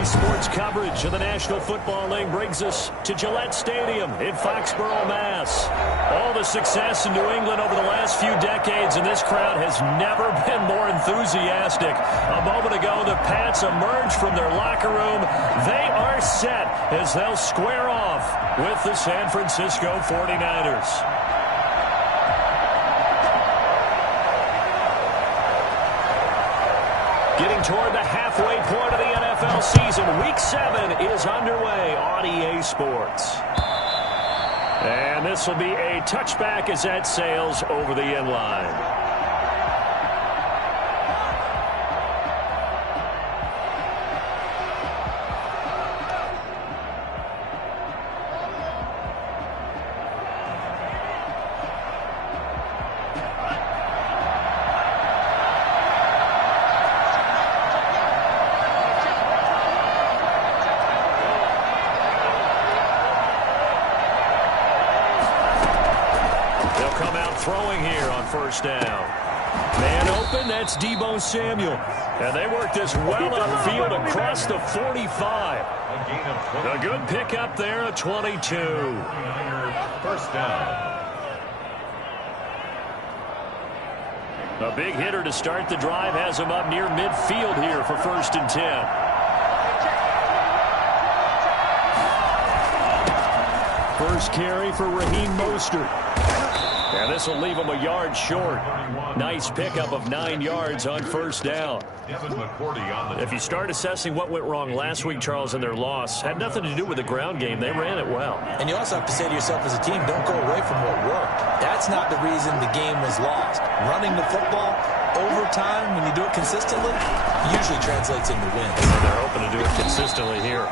Daily sports coverage of the National Football League brings us to Gillette Stadium in Foxborough, Mass. All the success in New England over the last few decades, and this crowd has never been more enthusiastic. A moment ago, the Pats emerged from their locker room. They are set as they'll square off with the San Francisco 49ers. Getting toward the halfway point of the NFL season, Week 7 is underway on EA Sports. And this will be a touchback as that sails over the end line. Throwing here on first down. Man open, that's Deebo Samuel. And they work this well upfield across the 45. A good pickup there, a 22. First down. A big hitter to start the drive has him up near midfield here for 1st and 10. First carry for Raheem Mostert. And this will leave him a yard short. Nice pickup of 9 yards on first down. If you start assessing what went wrong last week, Charles, in their loss, had nothing to do with the ground game. They ran it well. And you also have to say to yourself as a team, don't go away from what worked. That's not the reason the game was lost. Running the football over time, when you do it consistently, usually translates into wins. And they're hoping to do it consistently here.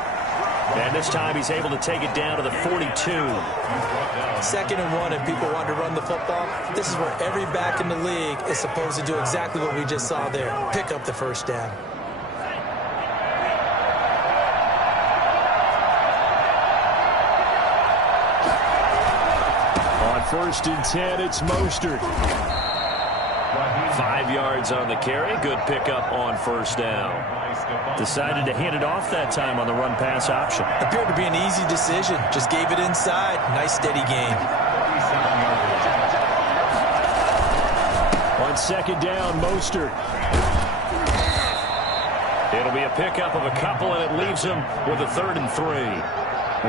And this time he's able to take it down to the 42. 2nd and 1, and people want to run the football. This is where every back in the league is supposed to do exactly what we just saw there. Pick up the first down. On 1st and 10, it's Mostert. 5 yards on the carry. Good pickup on first down. Decided to hand it off that time on the run-pass option. Appeared to be an easy decision. Just gave it inside. Nice, steady game. On 2nd down, Mostert. It'll be a pickup of a couple, and it leaves him with a 3rd and 3.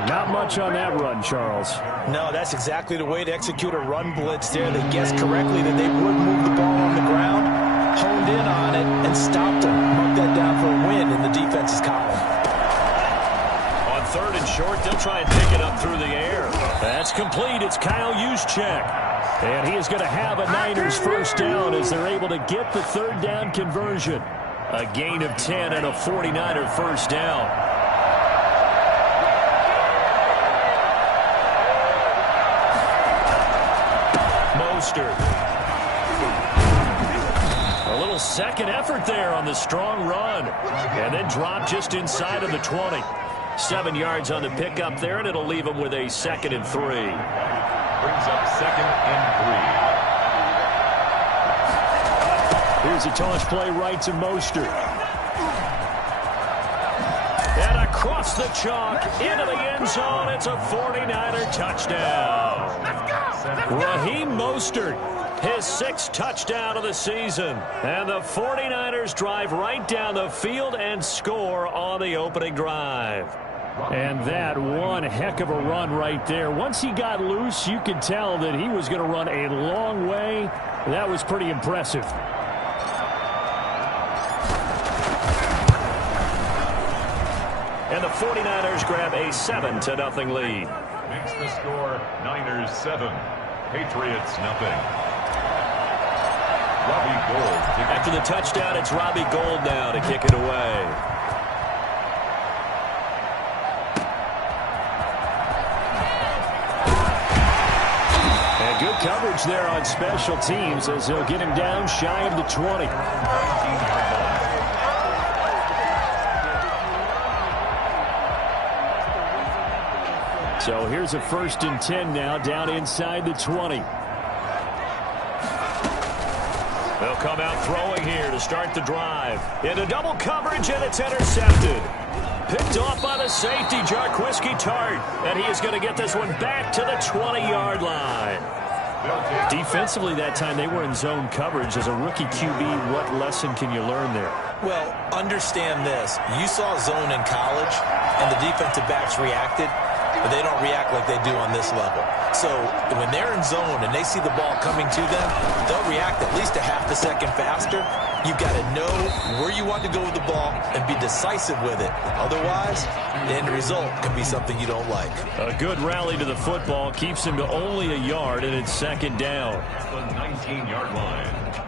Not much on that run, Charles. No, that's exactly the way to execute a run blitz there. They guessed correctly that they would move the ball on the ground, honed in on it, and stopped him. Marked that down for a win in the defense's column. On 3rd and short, they'll try and pick it up through the air. That's complete. It's Kyle Juszczyk. And he is going to have a Niners first down as they're able to get the 3rd down conversion. A gain of 10 and a 49er first down. A little second effort there on the strong run. And then drop just inside of the 20. 7 yards on the pickup there, and it'll leave him with a 2nd and 3. Brings up 2nd and 3. Here's a toss play right to Mostert. And across the chalk into the end zone. It's a 49er touchdown. Raheem Mostert, his 6th touchdown of the season. And the 49ers drive right down the field and score on the opening drive. And that one heck of a run right there. Once he got loose, you could tell that he was going to run a long way. That was pretty impressive. And the 49ers grab a 7-0 lead. Makes the score Niners 7, Patriots 0. Robbie Gould. After the touchdown, it's Robbie Gould now to kick it away. And good coverage there on special teams as they'll get him down shy of the 20. So here's a 1st and 10 now down inside the 20. They'll come out throwing here to start the drive. Into double coverage, and it's intercepted. Picked off by the safety, Jarquiski Tart. And he is going to get this one back to the 20-yard line. Defensively that time, they were in zone coverage. As a rookie QB, what lesson can you learn there? Well, understand this. You saw zone in college, and the defensive backs reacted, but they don't react like they do on this level. So when they're in zone and they see the ball coming to them, they'll react at least a half a second faster. You've got to know where you want to go with the ball and be decisive with it. Otherwise, the end result can be something you don't like. A good rally to the football keeps him to only a yard, and it's second down. At the 19-yard line.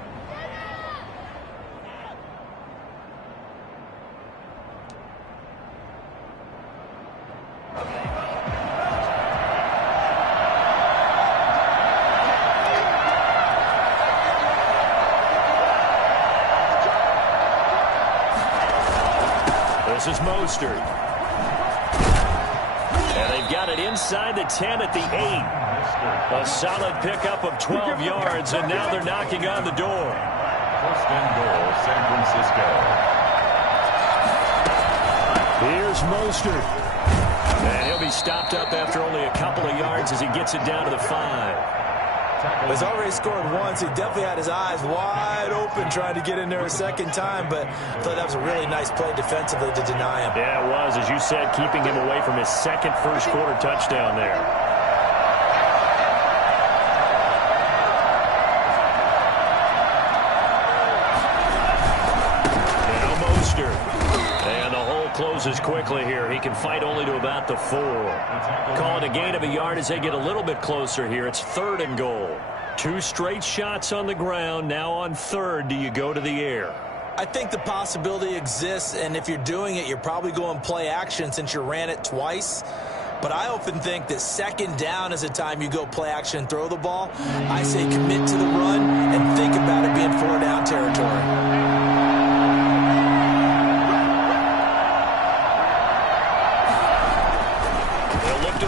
This is Mostert. And they've got it inside the 10 at the 8. A solid pickup of 12 yards, and now they're knocking on the door. First and goal, San Francisco. Here's Mostert. And he'll be stopped up after only a couple of yards as he gets it down to the 5. He's already scored once. He definitely had his eyes wide open trying to get in there a second time, but I thought that was a really nice play defensively to deny him. Yeah, it was, as you said, keeping him away from his second first-quarter touchdown there. Now Mostert. And the hole closes quickly here. He can fight only to about the 4. Call it a gain of a yard as they get a little bit closer here. It's 3rd and goal. 2 straight shots on the ground. Now on 3rd, do you go to the air? I think the possibility exists, and if you're doing it, you're probably going play action since you ran it twice. But I often think that second down is the time you go play action and throw the ball. I say commit to the run and think about it being 4-down territory.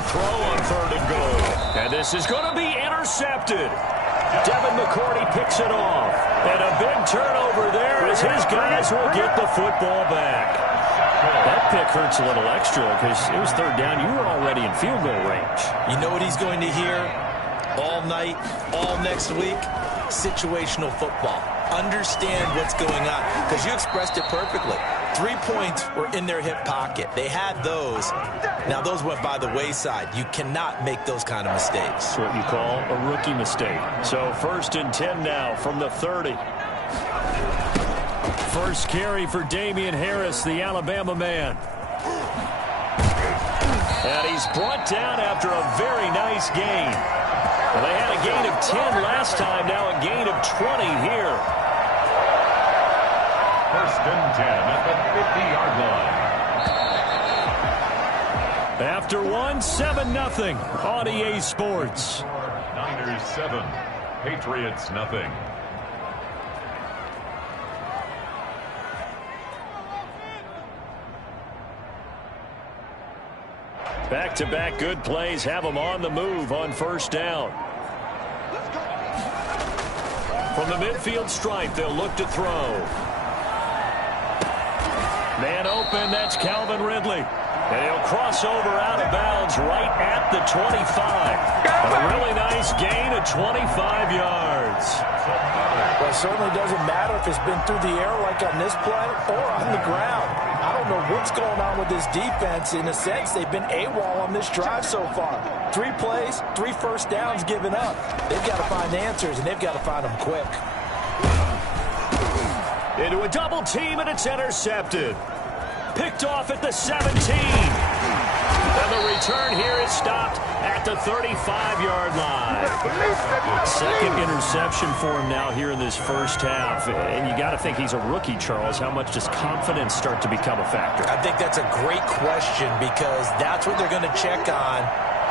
Throw on 3rd and goal. And this is going to be intercepted. Devin McCourty picks it off. And a big turnover there as his guys will get the football back. That pick hurts a little extra because it was 3rd down. You were already in field goal range. You know what he's going to hear all night, all next week? Situational football. Understand what's going on because you expressed it perfectly. 3 points were in their hip pocket. They had those. Now, those went by the wayside. You cannot make those kind of mistakes. That's what you call a rookie mistake. So 1st and 10 now from the 30. First carry for Damian Harris, the Alabama man. And he's brought down after a very nice gain. Well, they had a gain of 10 last time, now a gain of 20 here. First and 10 at the 50-yard line. After one, 7-0 on EA Sports. Niners 7, Patriots nothing. Back-to-back good plays have them on the move on 1st down. From the midfield stripe, they'll look to throw. Man open, that's Calvin Ridley. And he'll cross over out of bounds right at the 25. A really nice gain of 25 yards. Well, it certainly doesn't matter if it's been through the air like on this play or on the ground. I don't know what's going on with this defense. In a sense, they've been AWOL on this drive so far. 3 plays, 3 first downs given up. They've got to find answers, and they've got to find them quick. Into a double team, and it's intercepted. Picked off at the 17. And the return here is stopped at the 35-yard line. Second interception for him now here in this first half. And you got to think he's a rookie, Charles. How much does confidence start to become a factor? I think that's a great question because that's what they're going to check on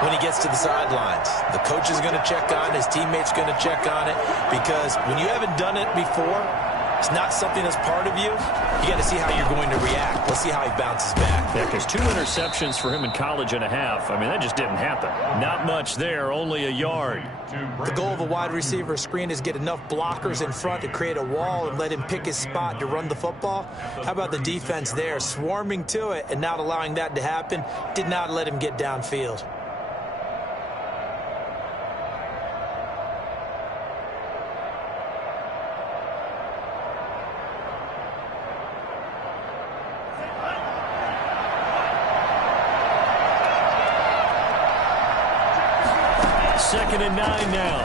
when he gets to the sidelines. The coach is going to check on it. His teammates going to check on it because when you haven't done it before, it's not something that's part of you, you got to see how you're going to react. Let's see how he bounces back. Yeah, because 2 interceptions for him in college and a half. I mean, that just didn't happen. Not much there, only a yard. The goal of a wide receiver screen is get enough blockers in front to create a wall and let him pick his spot to run the football. How about the defense there, swarming to it and not allowing that to happen? Did not let him get downfield. Second and 9 now.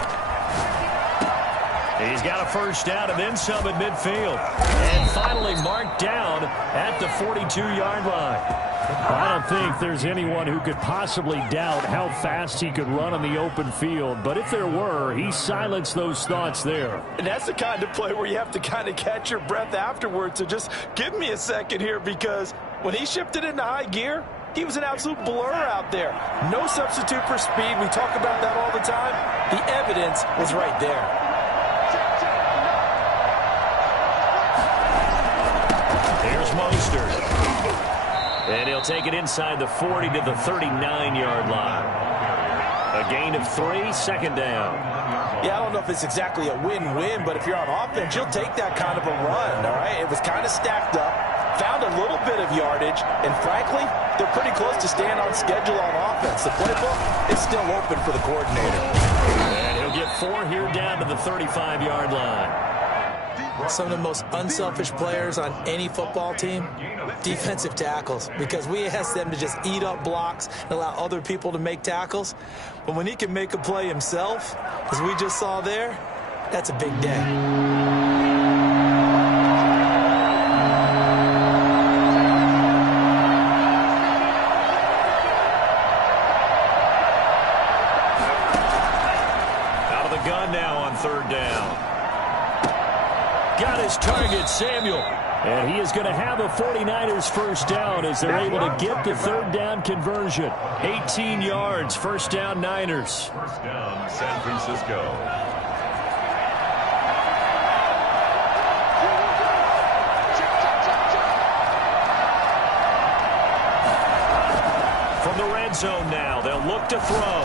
He's got a first down and then some at midfield. And finally marked down at the 42-yard line. I don't think there's anyone who could possibly doubt how fast he could run on the open field. But if there were, he silenced those thoughts there. And that's the kind of play where you have to kind of catch your breath afterwards. So just give me a second here, because when he shifted into high gear, he was an absolute blur out there. No substitute for speed. We talk about that all the time. The evidence was right there. Here's Mostert. And he'll take it inside the 40 to the 39-yard line. A gain of 3, second down. Yeah, I don't know if it's exactly a win-win, but if you're on offense, you'll take that kind of a run, all right? It was kind of stacked up, found a little bit of yardage, and frankly, they're pretty close to staying on schedule on offense. The playbook is still open for the coordinator. And he'll get 4 here down to the 35-yard line. Some of the most unselfish players on any football team, defensive tackles, because we ask them to just eat up blocks and allow other people to make tackles. But when he can make a play himself, as we just saw there, that's a big day. Third down. Got his target, Samuel. And he is going to have a 49ers first down as they're able to get the third down conversion. 18 yards, first down Niners. First down, San Francisco. From the red zone now, they'll look to throw.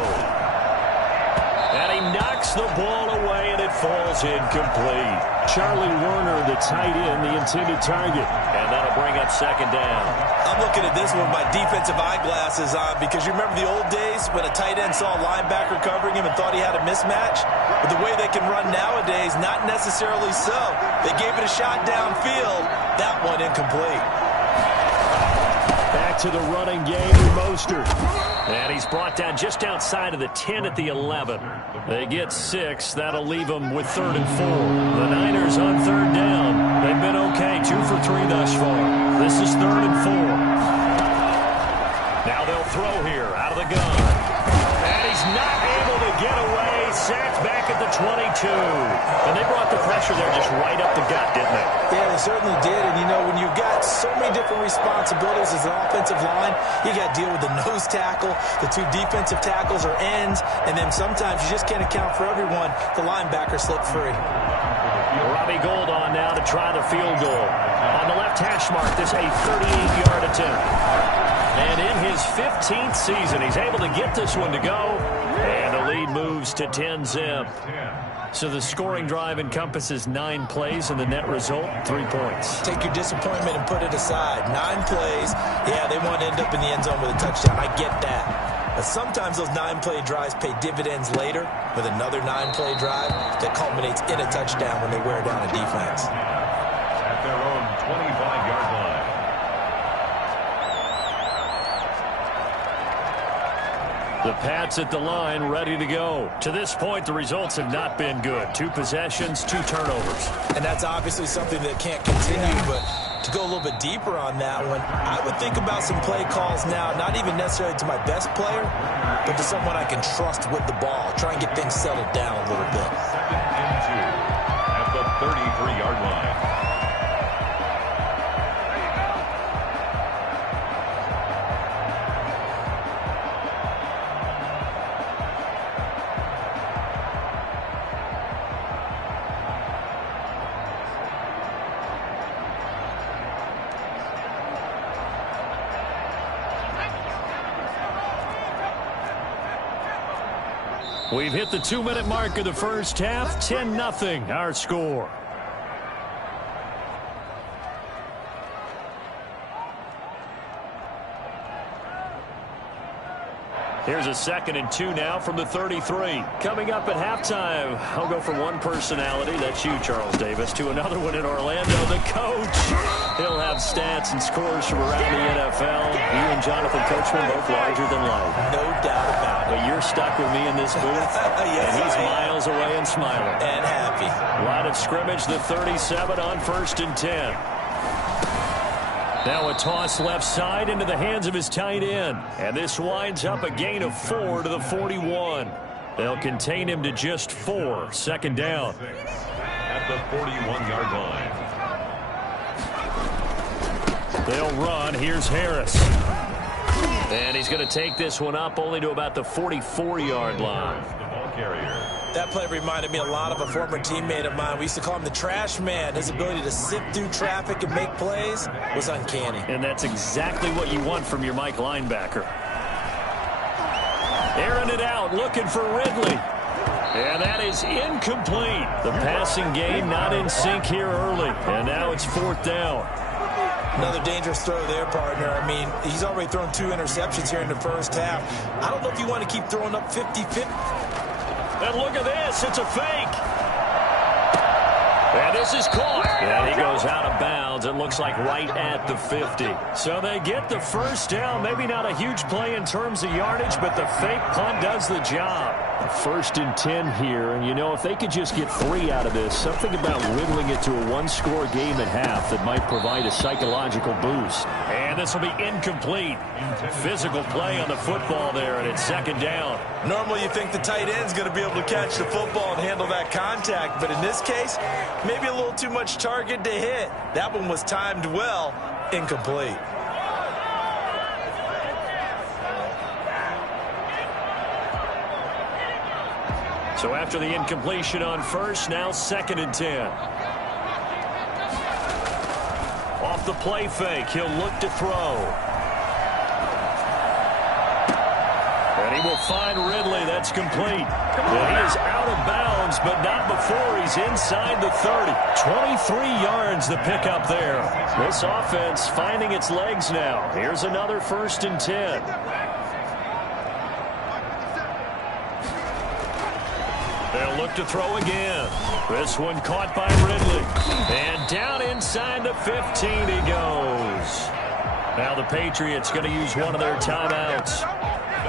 And he knocks the ball away, and it falls incomplete. Charlie Werner, the tight end, the intended target. And that'll bring up second down. I'm looking at this with my defensive eyeglasses on, because you remember the old days when a tight end saw a linebacker covering him and thought he had a mismatch? But the way they can run nowadays, not necessarily so. They gave it a shot downfield. That one incomplete. Back to the running game with Mostert. And he's brought down just outside of the 10 at the 11. They get 6. That'll leave them with 3rd and 4. The Niners on third down. They've been okay, 2 for 3 thus far. This is 3rd and 4. Now they'll throw here out of the gun. And he's not able to get away. Sacked back at the 22. And they brought the pressure there just right up the gut, didn't they? Yeah, they certainly did. And, you know, when you've got so many different responsibilities as an offensive line, you got to deal with the nose tackle, the 2 defensive tackles or ends, and then sometimes you just can't account for everyone. The linebacker slipped free. Robbie Gould on now to try the field goal. On the left hash mark, this a 38-yard attempt. And in his 15th season, he's able to get this one to go. And the lead moves to 10-zip. So the scoring drive encompasses 9 plays, and the net result, 3 points. Take your disappointment and put it aside. 9 plays. Yeah, they want to end up in the end zone with a touchdown. I get that. But sometimes those 9-play drives pay dividends later with another 9-play drive that culminates in a touchdown when they wear down a defense. At their own 25-yard line. The Pats at the line, ready to go. To this point, the results have not been good. 2 possessions, 2 turnovers. And that's obviously something that can't continue, but to go a little bit deeper on that one, I would think about some play calls now, not even necessarily to my best player, but to someone I can trust with the ball. Try and get things settled down a little bit. 2nd and 2 at the 33-yard line. We've hit the 2-minute mark of the first half. 10-0 our score. Here's a 2nd and 2 now from the 33. Coming up at halftime, I'll go from one personality, that's you, Charles Davis, to another one in Orlando, the coach. He'll have stats and scores from around the NFL. You and Jonathan Coachman both larger than life. No doubt about it. But you're stuck with me in this booth, yes, and he's miles away and smiling. And happy. Line of scrimmage, the 37 on 1st and 10. Now a toss left side into the hands of his tight end. And this winds up a gain of 4 to the 41. They'll contain him to just 4. 2nd down. At the 41-yard line. They'll run. Here's Harris. And he's going to take this one up only to about the 44-yard line. The ball carrier. That play reminded me a lot of a former teammate of mine. We used to call him the trash man. His ability to sift through traffic and make plays was uncanny. And that's exactly what you want from your Mike linebacker. Airing it out, looking for Ridley. And that is incomplete. The passing game not in sync here early. And now it's 4th down. Another dangerous throw there, partner. I mean, he's already thrown 2 interceptions here in the first half. I don't know if you want to keep throwing up 50-50. And look at this. It's a fake. And this is caught. And he goes out of bounds. It looks like right at the 50. So they get the first down. Maybe not a huge play in terms of yardage, but the fake punt does the job. 1st and 10 here. And, you know, if they could just get 3 out of this, something about whittling it to a 1-score game at half that might provide a psychological boost. And this will be incomplete. Physical play on the football there, and it's 2nd down. Normally you think the tight end's going to be able to catch the football and handle that contact, but in this case, maybe a little too much target to hit. That one was timed well, incomplete. So after the incompletion on 1st, now 2nd and 10. Off the play fake, he'll look to throw. And he will find Ridley. That's complete. And he is out of bounds, but not before he's inside the 30. 23 yards the pickup there. This offense finding its legs now. Here's another 1st and 10. They'll look to throw again. This one caught by Ridley. And down inside the 15 he goes. Now the Patriots going to use one of their timeouts,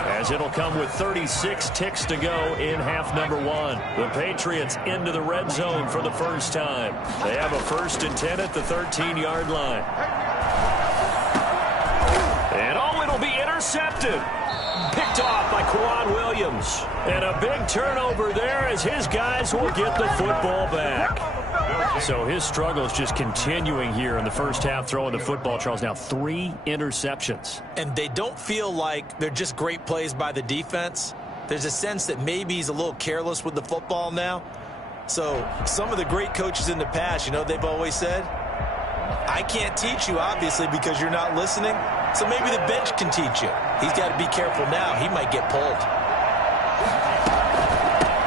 as it'll come with 36 ticks to go in half number 1. The Patriots into the red zone for the first time. They have a 1st and 10 at the 13-yard line. And it'll be intercepted. Picked off by Quan Williams. And a big turnover there as his guys will get the football back. So his struggle is just continuing here in the first half, throwing the football, Charles. Now 3 interceptions. And they don't feel like they're just great plays by the defense. There's a sense that maybe he's a little careless with the football now. So some of the great coaches in the past, you know, they've always said, I can't teach you, obviously, because you're not listening. So maybe the bench can teach you. He's got to be careful now. He might get pulled.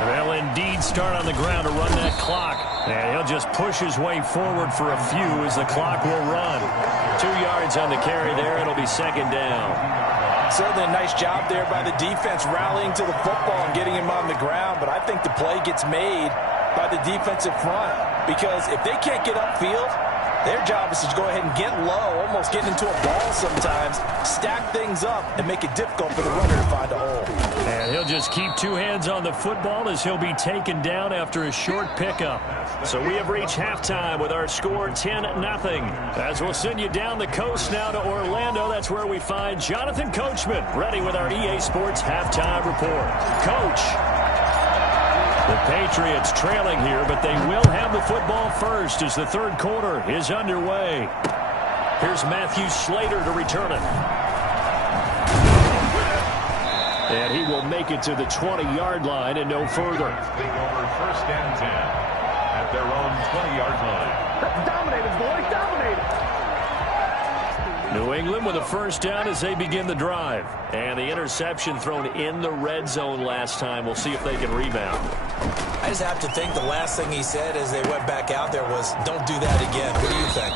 They'll indeed start on the ground to run that clock. And he'll just push his way forward for a few as the clock will run. 2 yards on the carry there. It'll be 2nd down. Certainly a nice job there by the defense rallying to the football and getting him on the ground. But I think the play gets made by the defensive front, because if they can't get upfield, their job is to go ahead and get low, almost getting into a ball sometimes, stack things up, and make it difficult for the runner to find a hole. And he'll just keep 2 hands on the football as he'll be taken down after a short pickup. So we have reached halftime with our score 10-0. As we'll send you down the coast now to Orlando, that's where we find Jonathan Coachman, ready with our EA Sports halftime report. Coach. The Patriots trailing here, but they will have the football first as the 3rd quarter is underway. Here's Matthew Slater to return it. And he will make it to the 20-yard line and no further. Take over 1st and 10 at their own 20-yard line. Dominated, boys, dominated. New England with a first down as they begin the drive. And the interception thrown in the red zone last time. We'll see if they can rebound. I just have to think the last thing he said as they went back out there was, don't do that again. What do you think?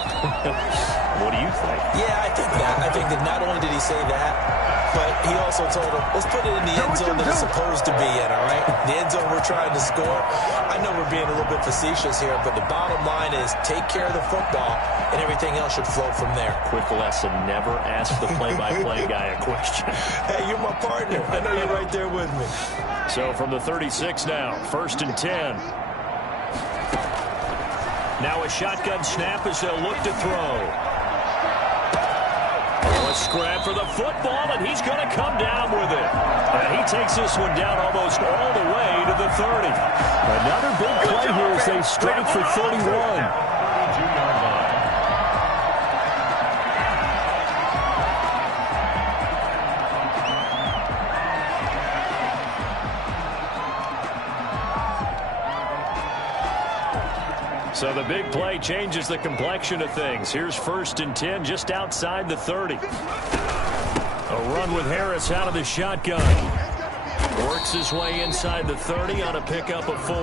What do you think? Yeah, I think that. I think that not only did he say that, but he also told him, let's put it in the end zone that it's supposed to be in, all right? The end zone we're trying to score. I know we're being a little bit facetious here, but the bottom line is take care of the football, and everything else should flow from there. Quick lesson, never ask the play-by-play guy a question. Hey, you're my partner. I know you're right there with me. So from the 36 now, 1st and 10. Now a shotgun snap as they'll look to throw. A scrap for the football, and he's going to come down with it. And he takes this one down almost all the way to the 30. Another big play here as they strike for 31. So the big play changes the complexion of things. Here's 1st and 10 just outside the 30. A run with Harris out of the shotgun. Works his way inside the 30 on a pickup of 4.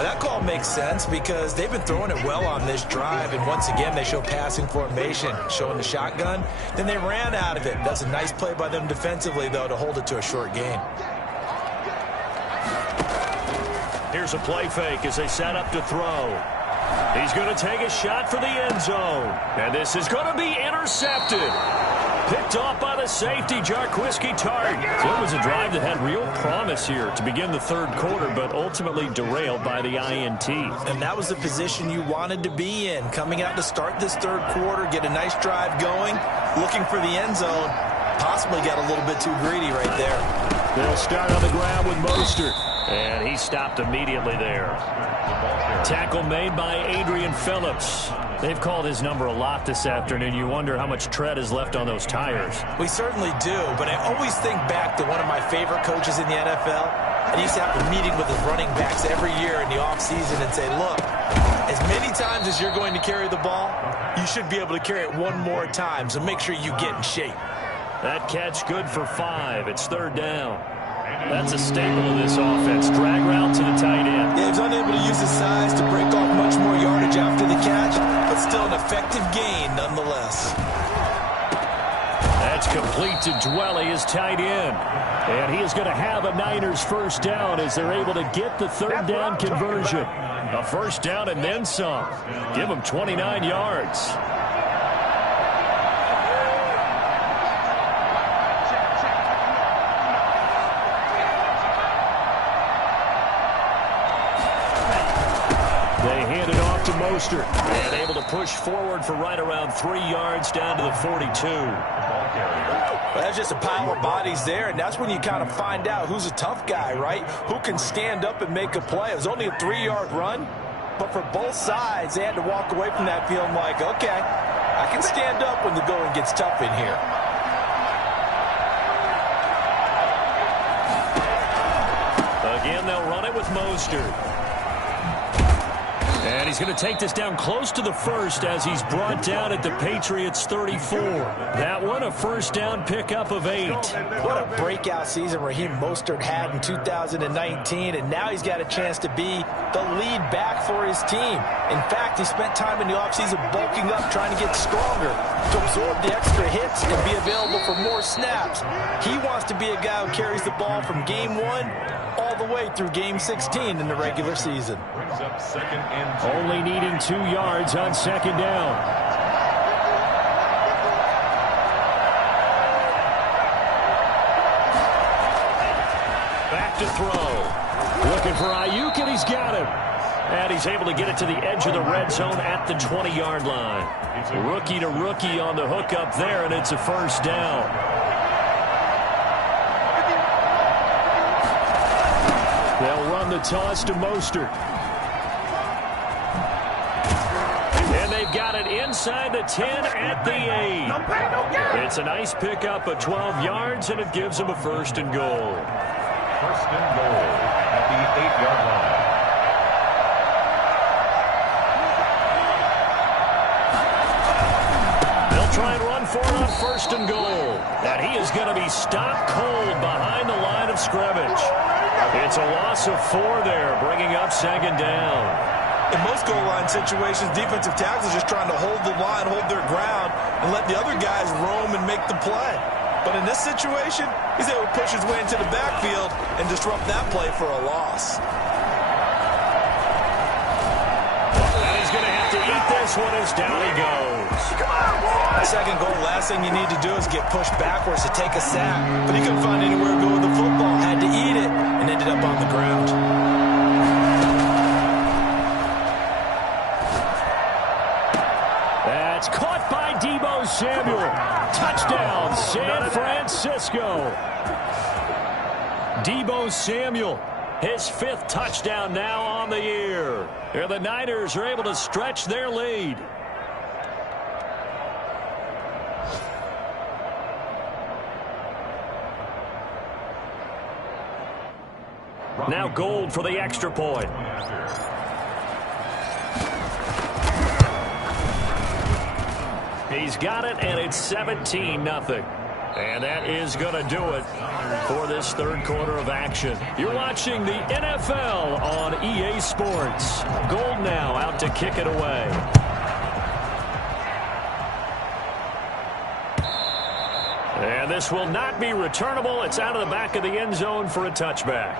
That call makes sense because they've been throwing it well on this drive, and once again they show passing formation, showing the shotgun. Then they ran out of it. That's a nice play by them defensively, though, to hold it to a short gain. Here's a play fake as they set up to throw. He's going to take a shot for the end zone. And this is going to be intercepted. Picked off by the safety, Jarquiski Tart. So it was a drive that had real promise here to begin the 3rd quarter, but ultimately derailed by the INT. And that was the position you wanted to be in. Coming out to start this 3rd quarter, get a nice drive going, looking for the end zone. Possibly got a little bit too greedy right there. They'll start on the ground with Mostert. And he stopped immediately there. Tackle made by Adrian Phillips. They've called his number a lot this afternoon. You wonder how much tread is left on those tires. We certainly do, but I always think back to one of my favorite coaches in the NFL. And he used to have a meeting with his running backs every year in the offseason and say, look, as many times as you're going to carry the ball, you should be able to carry it one more time, so make sure you get in shape. That catch good for 5. It's 3rd down. That's a staple of this offense. Drag route to the tight end. Yeah, he's unable to use his size to break off much more yardage after the catch, but still an effective gain nonetheless. That's complete to Dwelly, his tight end. And he is going to have a Niners first down as they're able to get the 3rd down conversion. A first down and then some. Give him 29 yards. Mostert, and able to push forward for right around 3 yards down to the 42. Well, that's just a pile of bodies there, and that's when you kind of find out who's a tough guy, right? Who can stand up and make a play. It was only a 3-yard run, but for both sides, they had to walk away from that feeling like, okay, I can stand up when the going gets tough in here. Again, they'll run it with Mostert. And he's going to take this down close to the 1st as he's brought down at the Patriots 34. That one, a first down pickup of 8. What a breakout season Raheem Mostert had in 2019, and now he's got a chance to be the lead back for his team. In fact, he spent time in the offseason bulking up, trying to get stronger, to absorb the extra hits and be available for more snaps. He wants to be a guy who carries the ball from game 1 all the way through game 16 in the regular season. Only needing 2 yards on 2nd down. Back to throw. Looking for Ayuk, and he's got him. And he's able to get it to the edge of the red zone at the 20-yard line. Rookie to rookie on the hook up there, and it's a first down. They'll run the toss to Mostert. And they've got it inside the 10 at the 8. It's a nice pickup of 12 yards, and it gives them a 1st and goal. 1st and goal at the 8-yard line. try and run for it on 1st and goal. And he is going to be stopped cold behind the line of scrimmage. It's a loss of 4 there, bringing up 2nd down. In most goal line situations, defensive tackles are just trying to hold the line, hold their ground, and let the other guys roam and make the play. But in this situation, he's able to push his way into the backfield and disrupt that play for a loss. And he's going to have to eat this one as down he goes. That 2nd goal, last thing you need to do is get pushed backwards to take a sack. But he couldn't find anywhere to go with the football, had to eat it, and ended up on the ground. That's caught by Deebo Samuel. Touchdown, San Francisco. Deebo Samuel, his 5th touchdown now on the year. And the Niners are able to stretch their lead. Now Gold for the extra point. He's got it, and it's 17-0. And that is going to do it for this 3rd quarter of action. You're watching the NFL on EA Sports. Gold now out to kick it away. And this will not be returnable. It's out of the back of the end zone for a touchback.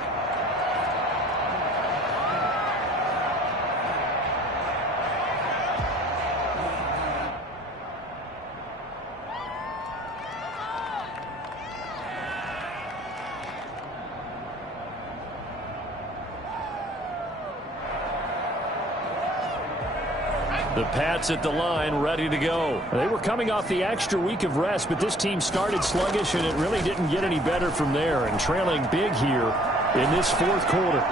The Pats at the line, ready to go. They were coming off the extra week of rest, but this team started sluggish, and it really didn't get any better from there, and trailing big here in this 4th quarter.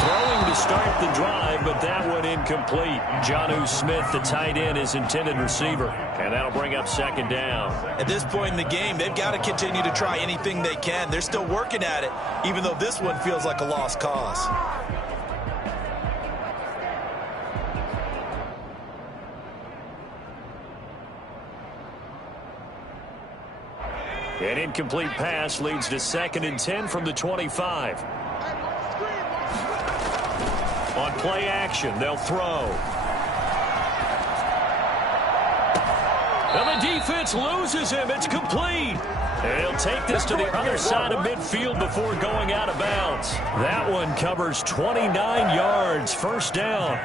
Throwing to start the drive, but that one incomplete. Jonnu Smith, the tight end, is intended receiver, and that'll bring up 2nd down. At this point in the game, they've got to continue to try anything they can. They're still working at it, even though this one feels like a lost cause. An incomplete pass leads to 2nd and 10 from the 25. On play action, they'll throw. And the defense loses him. It's complete. And he'll take this to the other side of midfield before going out of bounds. That one covers 29 yards. 1st down.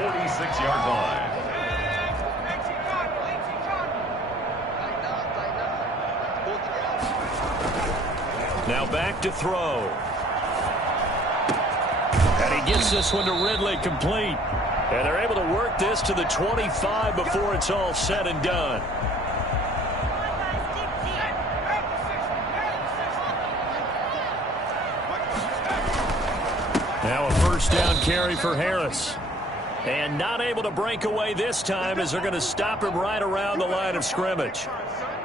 46-yard line. Now back to throw. And he gets this one to Ridley, complete. And they're able to work this to the 25 before it's all said and done. Now a 1st down carry for Harris. And not able to break away this time as they're going to stop him right around the line of scrimmage.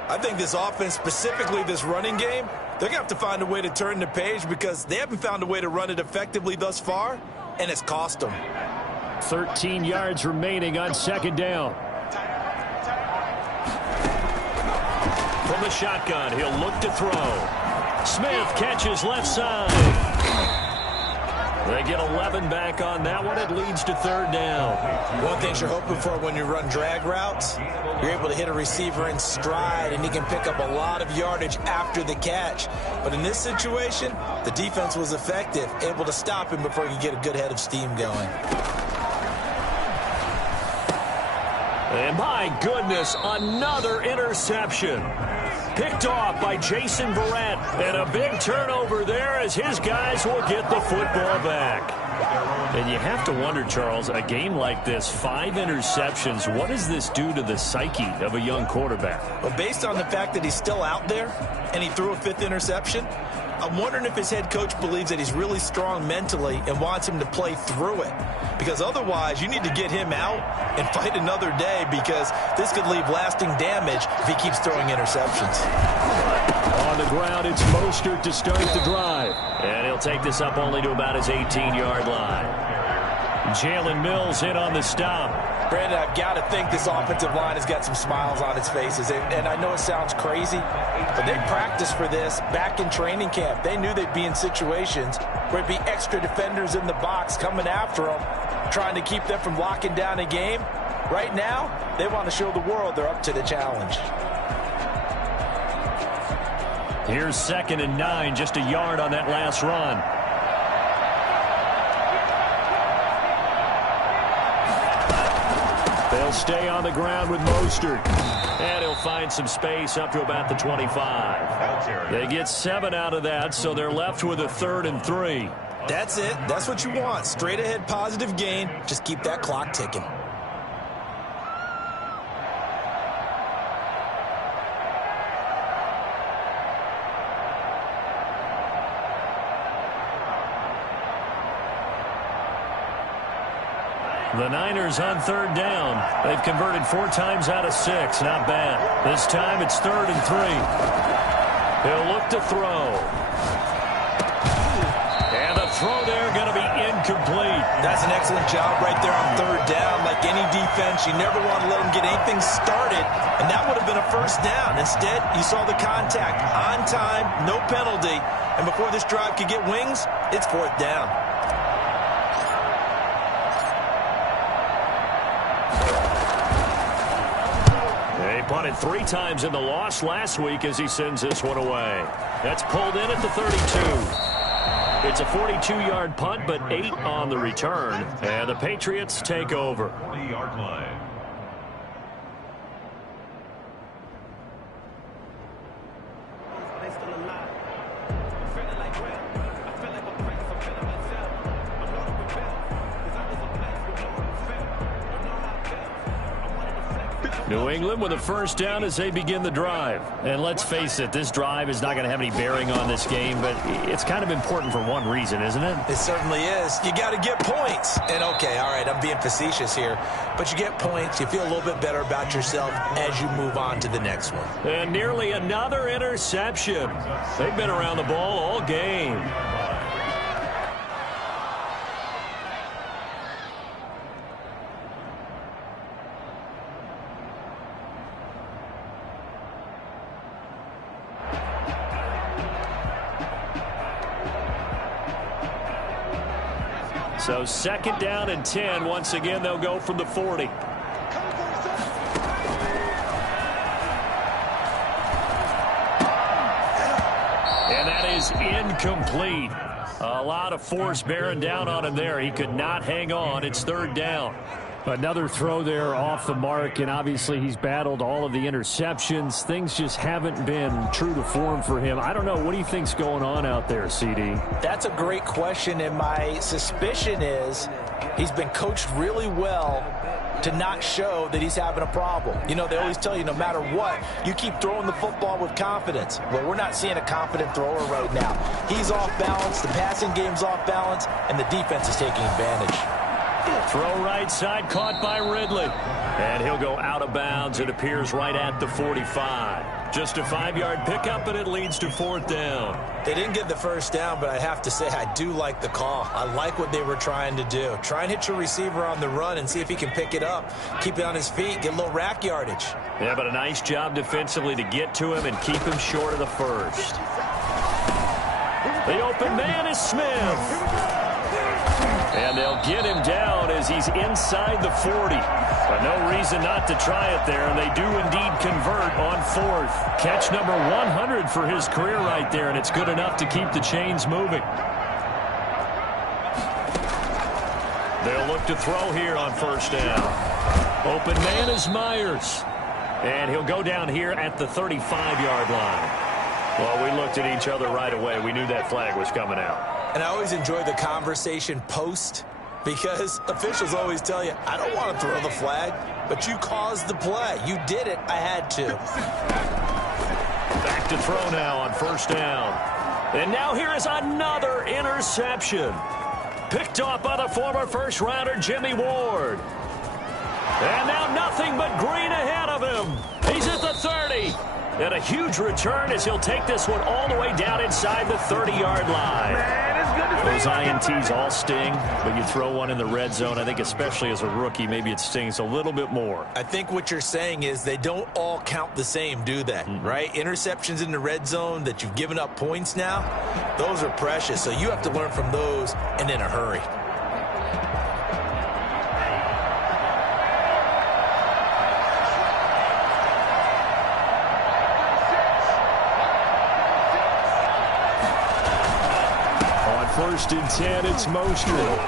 I think this offense, specifically this running game, they're going to have to find a way to turn the page because they haven't found a way to run it effectively thus far, and it's cost them. 13 yards remaining on 2nd down. From the shotgun, he'll look to throw. Smith catches left side. They get 11 back on that one. It leads to 3rd down. One thing you're hoping for when you run drag routes, you're able to hit a receiver in stride, and he can pick up a lot of yardage after the catch. But in this situation, the defense was effective, able to stop him before he could get a good head of steam going. And my goodness, another interception. Picked off by Jason Verrett. And a big turnover there as his guys will get the football back. And you have to wonder, Charles, a game like this, 5 interceptions, what does this do to the psyche of a young quarterback? Well, based on the fact that he's still out there and he threw a 5th interception, I'm wondering if his head coach believes that he's really strong mentally and wants him to play through it. Because otherwise, you need to get him out and fight another day because this could leave lasting damage if he keeps throwing interceptions. On the ground, it's Mostert to start the drive. And he'll take this up only to about his 18-yard line. Jalen Mills in on the stop. Brandon, I've got to think this offensive line has got some smiles on its faces. And I know it sounds crazy, but they practiced for this back in training camp. They knew they'd be in situations where there'd be extra defenders in the box coming after them, trying to keep them from locking down a game. Right now, they want to show the world they're up to the challenge. Here's 2nd and 9, just a yard on that last run. They'll stay on the ground with Mostert. And he'll find some space up to about the 25. They get 7 out of that, so they're left with a 3rd and 3. That's it. That's what you want. Straight ahead positive gain. Just keep that clock ticking. The Niners on 3rd down. They've converted 4 times out of 6. Not bad. This time it's 3rd and 3. He'll look to throw. And the throw there going to be incomplete. That's an excellent job right there on 3rd down. Like any defense, you never want to let them get anything started. And that would have been a 1st down. Instead, you saw the contact on time, no penalty. And before this drive could get wings, it's 4th down. Punted 3 times in the loss last week as he sends this one away. That's pulled in at the 32. It's a 42-yard punt, but 8 on the return. And the Patriots take over. 40-yard line. New England with a 1st down as they begin the drive. And let's face it, this drive is not going to have any bearing on this game, but it's kind of important for one reason, isn't it? It certainly is. You got to get points. And okay, all right, I'm being facetious here, but you get points, you feel a little bit better about yourself as you move on to the next one. And nearly another interception. They've been around the ball all game. So 2nd down and 10. Once again, they'll go from the 40. And that is incomplete. A lot of force bearing down on him there. He could not hang on. It's 3rd down. Another throw there off the mark, and obviously he's battled all of the interceptions. Things just haven't been true to form for him. I don't know. What do you think's going on out there, CD? That's a great question, and my suspicion is he's been coached really well to not show that he's having a problem. You know, they always tell you no matter what, you keep throwing the football with confidence. Well, we're not seeing a confident thrower right now. He's off balance, the passing game's off balance, and the defense is taking advantage. Throw right side, caught by Ridley. And he'll go out of bounds. It appears right at the 45. Just a 5-yard pickup, and it leads to 4th down. They didn't get the 1st down, but I have to say I do like the call. I like what they were trying to do. Try and hit your receiver on the run and see if he can pick it up. Keep it on his feet, get a little rack yardage. Yeah, but a nice job defensively to get to him and keep him short of the 1st. The open man is Smith. And they'll get him down as he's inside the 40. But no reason not to try it there, and they do indeed convert on 4th. Catch number 100 for his career right there, and it's good enough to keep the chains moving. They'll look to throw here on 1st down. Open man is Myers. And he'll go down here at the 35-yard line. Well, we looked at each other right away. We knew that flag was coming out. And I always enjoy the conversation post because officials always tell you, I don't want to throw the flag, but you caused the play. You did it. I had to. Back to throw now on 1st down. And now here is another interception. Picked off by the former 1st-rounder Jimmy Ward. And now nothing but green ahead of him. He's at the 30. And a huge return as he'll take this one all the way down inside the 30-yard line. Those INTs all sting, but you throw one in the red zone, I think especially as a rookie, maybe it stings a little bit more. I think what you're saying is they don't all count the same, do they? Right? Interceptions in the red zone that you've given up points now, those are precious. So you have to learn from those and in a hurry. First and 10, it's Mostert.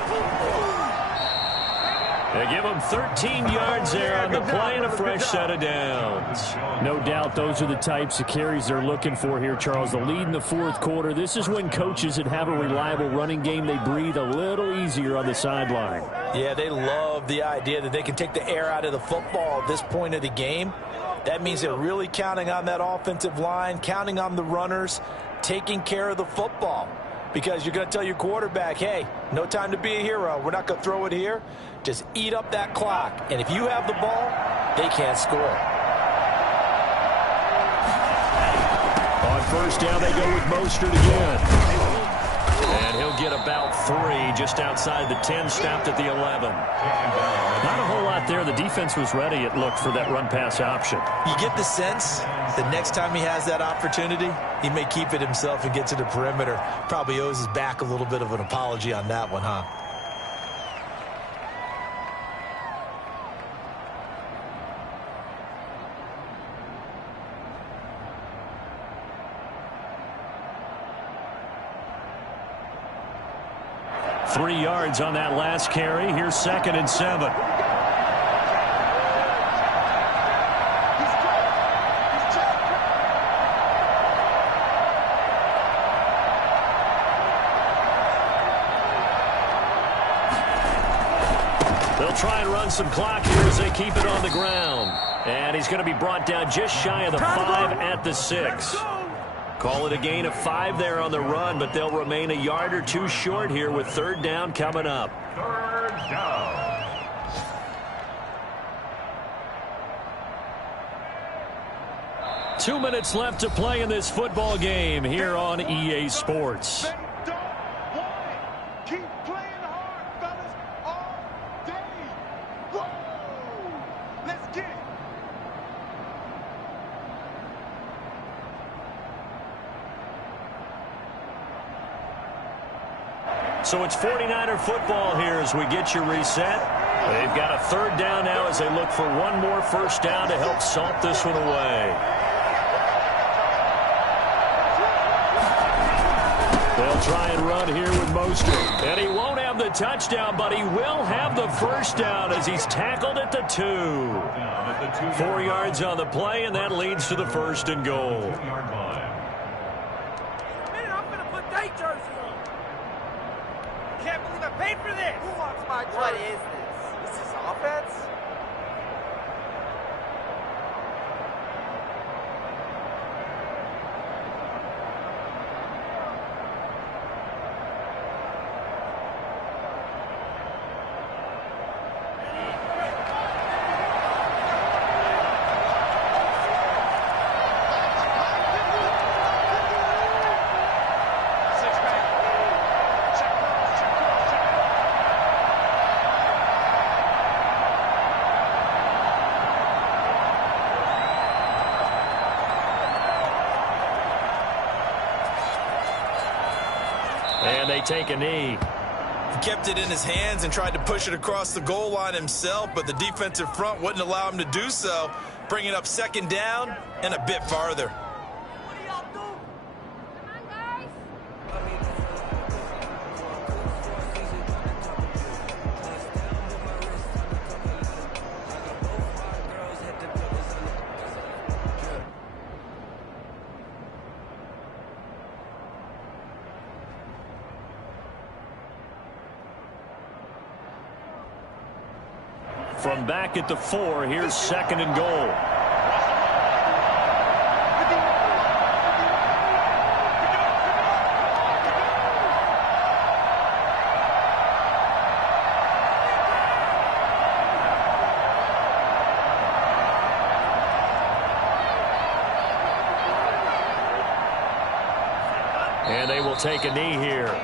They give him 13 yards there on the play and a fresh set of downs. No doubt those are the types of carries they're looking for here, Charles. The lead in the fourth quarter. This is when coaches that have a reliable running game, they breathe a little easier on the sideline. Yeah, they love the idea that they can take the air out of the football at this point of the game. That means they're really counting on that offensive line, counting on the runners, taking care of the football. Because you're going to tell your quarterback, hey, no time to be a hero. We're not going to throw it here. Just eat up that clock. And if you have the ball, they can't score. On first down, they go with Mostert again. And he'll get about 3 just outside the 10, stopped at the 11. Not a whole lot there. The defense was ready, it looked, for that run-pass option. You get the sense that next time he has that opportunity, he may keep it himself and get to the perimeter. Probably owes his back a little bit of an apology on that one, huh? Three yards on that last carry. Here's 2nd and 7. They'll try and run some clock here as they keep it on the ground. And he's going to be brought down just shy of the 5 at the 6. Call it a gain of 5 there on the run, but they'll remain a yard or 2 short here with 3rd down coming up. 3rd down. Two minutes left to play in this football game here on EA Sports. So it's 49er football here as we get you reset. They've got a 3rd down now as they look for one more first down to help salt this one away. They'll try and run here with Mostert. And he won't have the touchdown, but he will have the first down as he's tackled at the 2. 4 yards on the play, and that leads to the 1st and goal. Paid for this. Who wants my jersey? What is this? Is this offense? And they take a knee. He kept it in his hands and tried to push it across the goal line himself, but the defensive front wouldn't allow him to do so, bringing up 2nd down and a bit farther. From back at the 4, here's 2nd and goal. And they will take a knee here.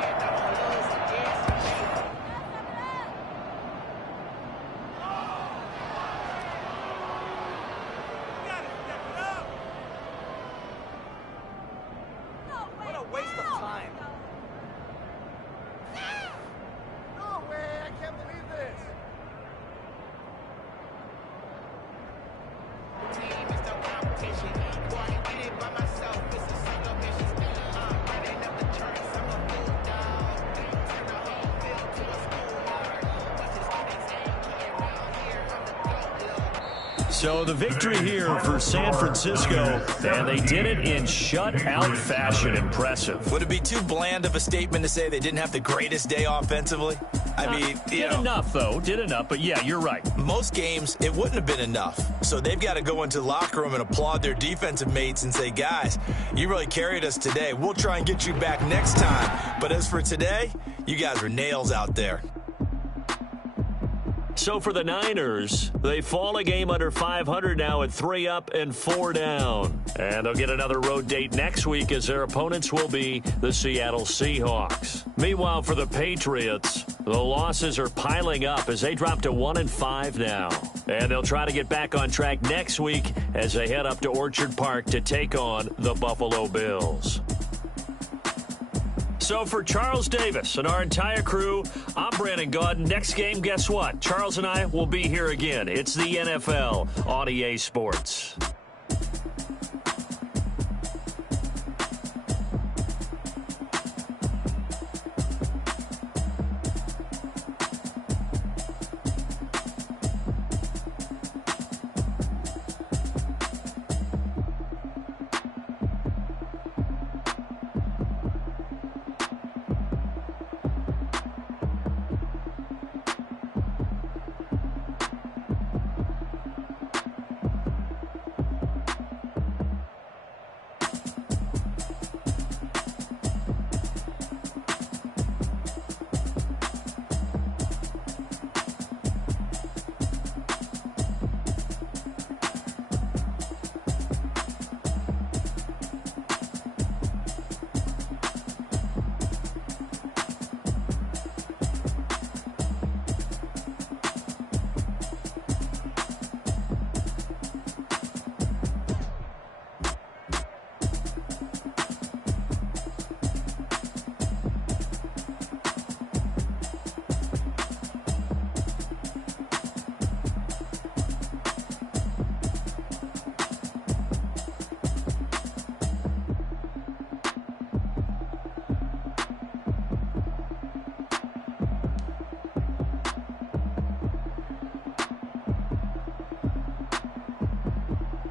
So the victory here for San Francisco, and they did it in shutout fashion. Impressive. Would it be too bland of a statement to say they didn't have the greatest day offensively? I mean, did enough, though. Did enough, but yeah, you're right. Most games, it wouldn't have been enough. So they've got to go into the locker room and applaud their defensive mates and say, guys, you really carried us today. We'll try and get you back next time. But as for today, you guys are nails out there. So for the Niners, they fall a game under 500 now at 3 up and 4 down. And they'll get another road date next week as their opponents will be the Seattle Seahawks. Meanwhile, for the Patriots, the losses are piling up as they drop to 1-5 now. And they'll try to get back on track next week as they head up to Orchard Park to take on the Buffalo Bills. So for Charles Davis and our entire crew, I'm Brandon Gaud. Next game, guess what? Charles and I will be here again. It's the NFL on EA Sports.